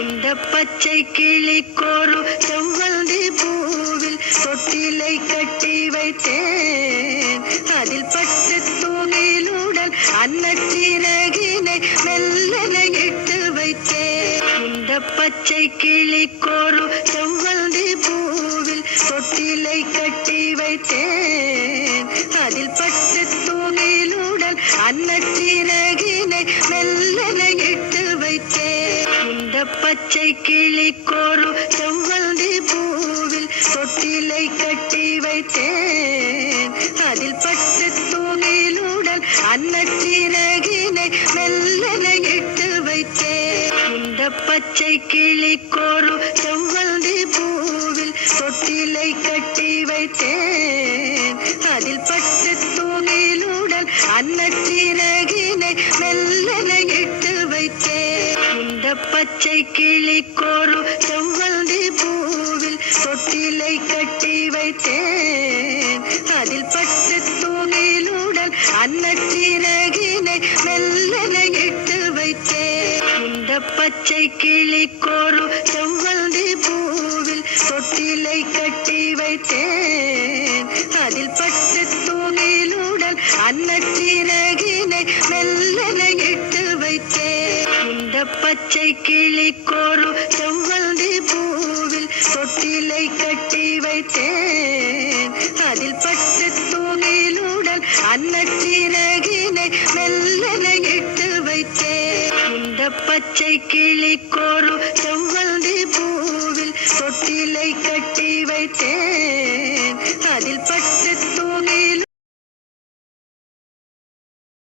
இந்த பச்சை கிளிக்கோரு செவ்வந்தி பூவில் தொட்டிலை கட்டி வைத்தேன். அதில் பட்டு தூணிலுடன் அன்னச்சிறகினை மெல்லன இட்டு வைத்தேன். இந்த பச்சை கிளிக்கோரு செவ்வந்தி பூவில் தொட்டிலை கட்டி வைத்தேன். அதில் பட்டு தூணிலுடன் அன்னச்சிறகினை மெல்லன இட்டு பச்சை கிளிக்கோரு செவ்வந்தி பூவில் தொட்டிலை கட்டி வைத்தேன். அதில் பட்டு தூணிலுடன் அன்னச்சிறகினை மெல்லனை இட்டு வைத்தேன். இந்த பச்சை கிளிக்கோரு செவ்வந்தி பூவில் தொட்டிலை கட்டி வைத்தேன். அதில் பட்டு தூணிலுடன் அன்னச்சிறகினை பச்சை கிளிக்கோரு செவ்வந்தி பூவில் தொட்டிலை கட்டி வைத்தேன். அதில் பட்டு தூணிலுடன் அன்னச்சிறகினை மெல்லன இட்டு வைத்தேன். இந்த பச்சை கிளிக்கோரு செவ்வந்தி பூவில் தொட்டிலை கட்டி வைத்தேன். அதில் பட்டு தூணிலுடன் அன்னச்சிறகினை மெல்லன இட்டு வைத்தேன் பச்சை கிளிக்கோரு செவ்வந்தி பூவில் தொட்டிலை கட்டி வைத்தேன். அதில் பட்டு தூணிலுடன் அன்னச்சிறகினை மெல்லனை இட்டு வைத்தேன். இந்த பச்சை கிளிக்கோரு செவ்வந்தி பூவில் தொட்டிலை கட்டி வைத்தேன். அதில் பட்டு தூணில்